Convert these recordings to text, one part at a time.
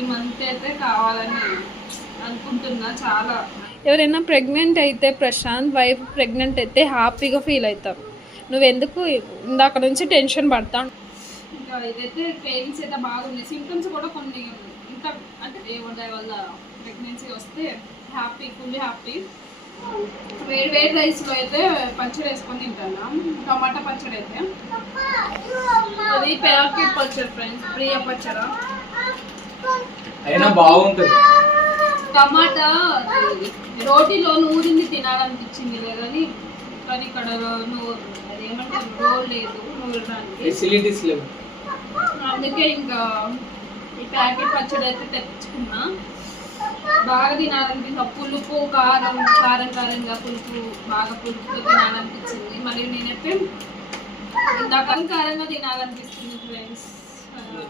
ఈ మంత్ అయితే కావాలని అనుకుంటున్నా చాలా. ఎవరైనా ప్రెగ్నెంట్ అయితే, ప్రశాంత్ వైఫ్ ప్రెగ్నెంట్ అయితే హ్యాపీగా ఫీల్ అవుతారు. నువ్వెందుకు ఇందాక నుంచి టెన్షన్ పడతావు? ఇంకా ఇదైతే పెయిన్స్ అయితే బాగుంది, సింటమ్స్ కూడా కొన్ని ఇంత అంటే దేవుడి వల్ల ప్రెగ్నెన్సీ వస్తే హ్యాపీ, ఫుల్ హ్యాపీ. వేడి వేడి రైస్లో అయితే పచ్చడి వేసుకొని తింటాను, టమాటా పచ్చడి అయితే. అది ప్యాకెట్ పచ్చడి ఫ్రెండ్స్, ప్రియ పచ్చడి అయినా బాగుంటుంది. టమాటా రోటీలో నూరింది తినాలనిపించింది కానీ కానీ ఇక్కడ ఏమంటారు రోల్ లేదు నూరడానికి, ఫెసిలిటీస్ లేవు. అందుకే ఇంకా ఈ ప్యాకెట్ పచ్చడి అయితే తెచ్చుకున్నా. బాగా తినాలనిపించింది, పులుపు కారం కారం కారంగా పులుపు బాగా పులుపుతో తినాలనిపించింది. మళ్ళీ నేనైతే ఇందాక కారంగా తినాలనిపిస్తుంది ఫ్రెండ్స్.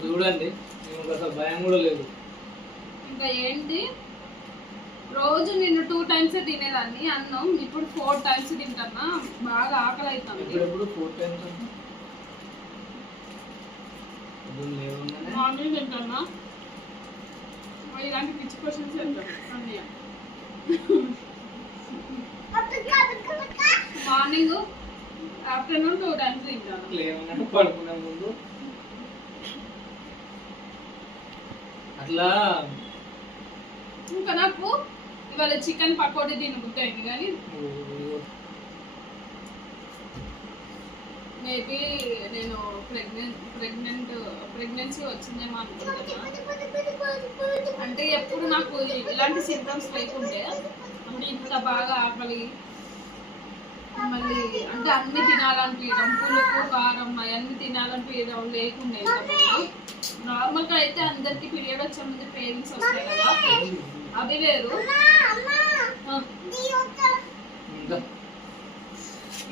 చూడండి అసలు భయం కూడా లేదు. ఇంకా ఏంటి, రోజు నేను 2 times తినేదాన్ని అన్నం, ఇప్పుడు 4 times తింటున్నా. బాగా ఆకలి అవుతుంది. మార్నింగ్ తింటున్నా, ఇలాంటి పిచ్చి క్వశ్చన్స్ అన్నయ్య. మార్నింగ్ ఆఫ్టర్నూన్ 2 times తింటాను. పడుకునే ముందు అట్లా. ఇంకా నాకు ఇవాళ చికెన్ పకోడీ తినబుద్దయింది కానీ మేబీ నేను ప్రెగ్నెన్సీ వచ్చిందేమో అనుకుంటున్నా. అంటే ఎప్పుడు నాకు ఇలాంటి సింటమ్స్ లేకుంటే, అంటే ఇంత బాగా ఆకలి, మళ్ళీ అంటే అన్ని తినాలనిపించడం, పులుపు కారం అవన్నీ తినాలనిపించడం లేకుండే. నార్మల్గా అయితే అందరికి పీరియడ్ వచ్చే ముందు క్రేవింగ్స్ వస్తాయి కదా, అవి వేరు.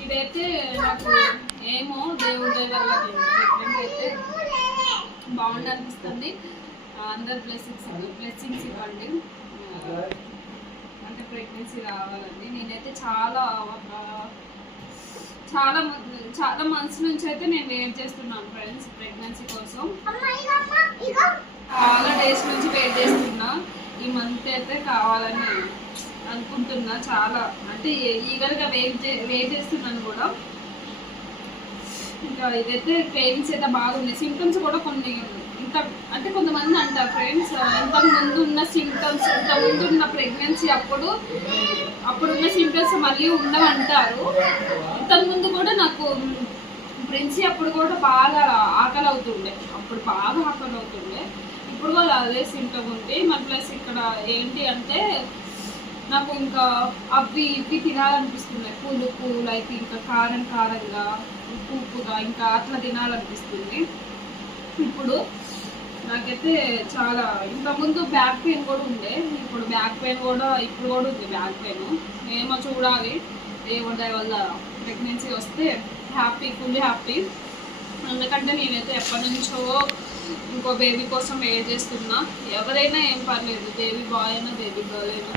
ఇదైతే నాకు ఏమో దేవుడి వల్ల ప్రెగ్నెంట్ అయితే బాగుంది అనిపిస్తుంది. అందరు బ్లెస్సింగ్స్ ఇవ్వండి, అంటే ప్రెగ్నెన్సీ రావాలండి. నేనైతే చాలా మంత్స్ నుంచి అయితే నేను వెయిట్ చేస్తున్నాను ఫ్రెండ్స్ ప్రెగ్నెన్సీ కోసం. చాలా డేస్ నుంచి వెయిట్ చేస్తున్నా. ఈ మంత్ అయితే కావాలని అనుకుంటున్నా చాలా, అంటే ఈగర్గా వెయిట్ చేస్తున్నాను కూడా. ఇంకా ఇదైతే క్రేవింగ్స్ అయితే బాగుంది, సింటమ్స్ కూడా కొన్ని ఇంత అంటే కొంతమంది అంటారు ఫ్రెండ్స్, ఇంతకు ముందు ఉన్న సింటమ్స్, ఇంతకు ముందు ఉన్న ప్రెగ్నెన్సీ అప్పుడున్న సింటమ్స్ మళ్ళీ ఉండవంటారు. ఇంతకు ముందు కూడా నాకు ప్రెగ్నెన్సీ అప్పుడు కూడా బాగా ఆకలి అవుతుండే, అప్పుడు బాగా ఆకలి అవుతుండే. ఇప్పుడు కూడా అదే సింటమ్ ఉంది. మరి ప్లస్ ఇక్కడ ఏంటి అంటే నాకు ఇంకా అవి ఇవి తినాలనిపిస్తున్నాయి, పులుపు లైక్ ఇంకా కారం కారంగా ఉప్పుగా ఇంకా అట్లా తినాలనిపిస్తుంది. ఇప్పుడు నాకైతే చాలా, ఇంతకుముందు బ్యాక్ పెయిన్ కూడా ఉండే, ఇప్పుడు బ్యాక్ పెయిన్ కూడా ఇప్పుడు కూడా ఉంది బ్యాక్ పెయిన్. ఏమో చూడాలి, దేవుడి వల్ల ప్రెగ్నెన్సీ వస్తే హ్యాపీ, ఫుల్ హ్యాపీ. ఎందుకంటే నేనైతే ఎప్పటి నుంచో ఇంకో బేబీ కోసం వెయిట్ చేస్తున్నా. ఎవరైనా ఏం పర్లేదు, బేబీ బాయ్ అయినా బేబీ గర్ల్ అయినా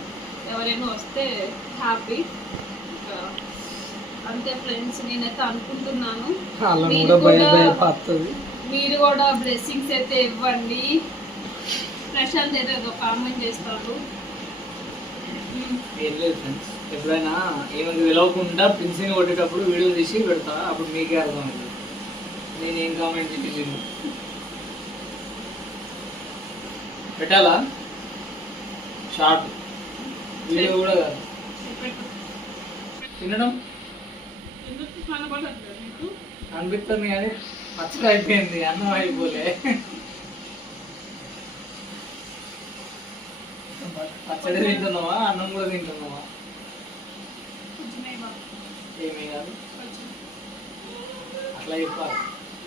ఎవరైనా వస్తే హ్యాపీ. అంతే ఫ్రెండ్స్, నేనైతే అనుకుంటున్నాను. మీరు కూడా బ్లెస్సింగ్స్ అయితే ఇవ్వండి. ప్రశాంత్ అయితే ఏదో కామెంట్ చేస్తాడు. ఏం లేదు ఫ్రెండ్స్, ఎప్పుడైనా ఏమైనా తెలియకుండా ప్రిన్సీని కొట్టేటప్పుడు వీడియో తీసి పెడతా, అప్పుడు మీకే అర్థమవుతుంది నేను ఏం కామెంట్ చేసి. పెట్టాలా షార్ట్ వీడియో కూడా కాదు, తినడం అనిపిస్తుంది కానీ పచ్చడి అయిపోయింది, అన్నం అయిపోలే. పచ్చడి తింటున్నావా, అన్నం కూడా తింటున్నావా? ఏమీ కాదు, అట్లా చెప్పాలి.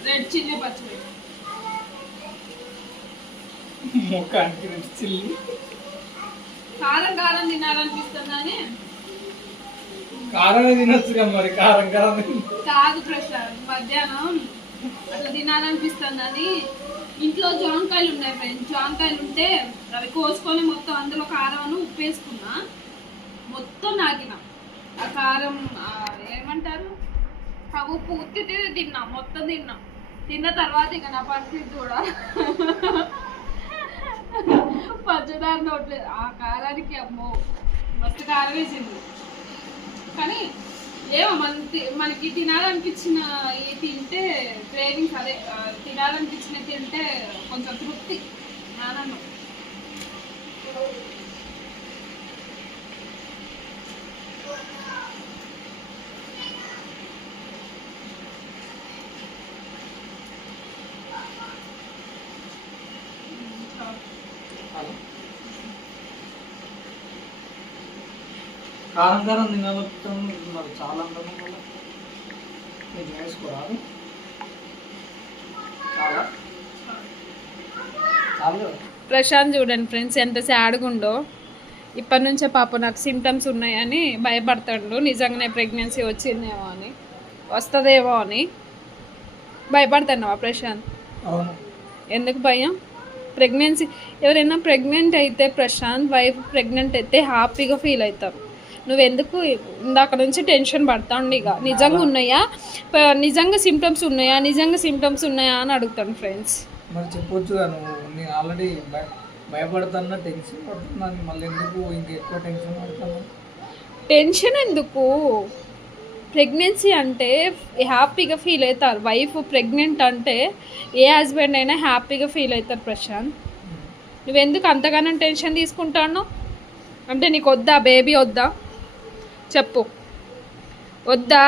రెడ్ చిల్లీ పచ్చడి, ముఖానికి రెడ్ చిల్లీ. కారం కారం తినాలనిపిస్తుందని కారమే తినొచ్చుగా మరి, కారం కారం కాదు ప్రశాంత్. మధ్యాహ్నం అట్లా తినాలనిపిస్తుందని ఇంట్లో జాంకాయలు ఉన్నాయి ఫ్రెండ్స్, జాంకాయలు ఉంటే అవి కోసుకొని మొత్తం అందులో కారం ఉప్పు వేసుకున్నా, మొత్తం నాకిన ఆ కారం ఏమంటారు ఆ ఉప్పు ఉత్తి తిన్నా, మొత్తం తిన్నా. తిన్న తర్వాత ఇక నా పరిస్థితి కూడా పచ్చదారు నోట్లేదు ఆ కారానికి. అమ్మో మస్తు కారం వేసింది. కానీ ఏమో మనకి తినాలనిపించిన తింటే క్రేవింగ్స్ అదే తినాలనిపించిన తింటే కొంచెం తృప్తి నానన్ను. కారం కారం తినాలనుకుంటున్నారు చాలా అంటున్నాం కదా, మీరు వేసుకోరాదు చాలా చాలు కదా. ప్రశాంత్ చూడండి ఫ్రెండ్స్ ఎంత సాడ్గా ఉందో. ఇప్పటి నుంచే పాప నాకు సిమ్టమ్స్ ఉన్నాయని భయపడతాడు. నిజంగానే ప్రెగ్నెన్సీ వచ్చిందేమో అని, వస్తుందేమో అని భయపడుతున్నావా ప్రశాంత్? అవును. ఎందుకు భయం? ప్రెగ్నెన్సీ ఎవరైనా ప్రెగ్నెంట్ అయితే ప్రశాంత్ వైఫ్ ప్రెగ్నెంట్ అయితే హ్యాపీగా ఫీల్ అవుతారు. నువ్వెందుకు ఇందాక నుంచి టెన్షన్ పడతాండి? ఇక నిజంగా ఉన్నాయా, నిజంగా సిమ్టమ్స్ ఉన్నాయా, నిజంగా సిమ్టమ్స్ ఉన్నాయా అని అడుగుతాను ఫ్రెండ్స్. మరి చెప్పొచ్చుగా నువ్వు, నేను ఆల్రెడీ భయపడుతున్నా, టెన్షన్ పడుతున్నాను, మళ్ళీ ఎందుకు ఇంకా ఎక్కువ టెన్షన్ పడుతున్నా? టెన్షన్ ఎందుకు? ప్రెగ్నెన్సీ అంటే హ్యాపీగా ఫీల్ అవుతారు. వైఫ్ ప్రెగ్నెంట్ అంటే ఏ హస్బెండ్ అయినా హ్యాపీగా ఫీల్ అవుతారు ప్రశాంత్. నువ్వెందుకు అంతగానో టెన్షన్ తీసుకుంటాను? అంటే నీకు వద్దా బేబీ? వద్దా చెప్పు, వద్దా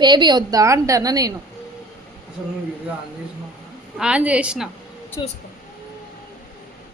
బేబీ వద్దా అంటానా నేను. అసలు నువ్వు వీడియో ఆన్ చేసినావా? ఆన్ చేసిన చూసుకో.